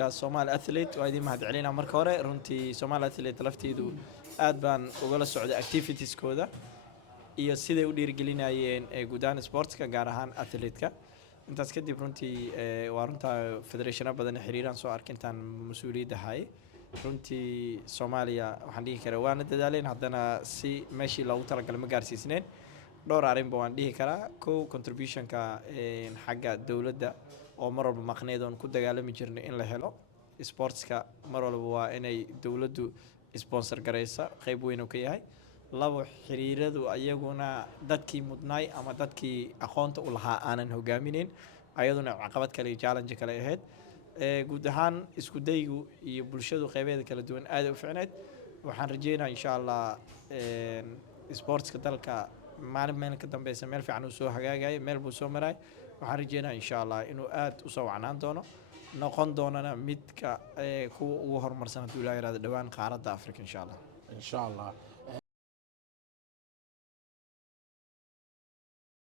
ururka Somali Athlete waa idin mahad celinaa marka hore runtii Somali Athlete lafteedu aad baan ugala socday activitieskooda iyo siday u dhiirigelinayeen guudaan sportska gaar ahaan athlete-ka intaas kadib runtii waa runtaa federationa badan xiriiraan soo arkay intaan mas'uuliyadda hay runtii Soomaaliya waxaan dhihi karaa waana dadaaleen haddana si meeshii loogu talagalay ma gaarsiisneen dhowr arrinba waan dhihi karaa contributionka xagga dawladda oo mar walba maqneed oon ku dagaalami jirnay in la helo sportska mar walba waa inay dawladdu sponsor gareysa qayb weyn oo ka yahay labo xiriiradu ayaguna dadkii mudnaay ama dadkii aqoonta u lahaa aanan hogaamineen ayaduna caqabad kale iyo challenge kale ahayd guud ahaan isku daygu iyo bulshadu qaybeeda kala duwan aad u fiicneed waxaan rajeynayaa insha Allah sportska dalka maalin meel ka dambaysa meel fiican uu soo hagaagay meel buu soo maray waxaan rajeynayaa insha Allah inuu aad u soo wacnaan doono noqon doonana midka kuwa ugu horumarsan hadduu ilaahay yiraahdo dhawaan qaaradda Afrika insha Allah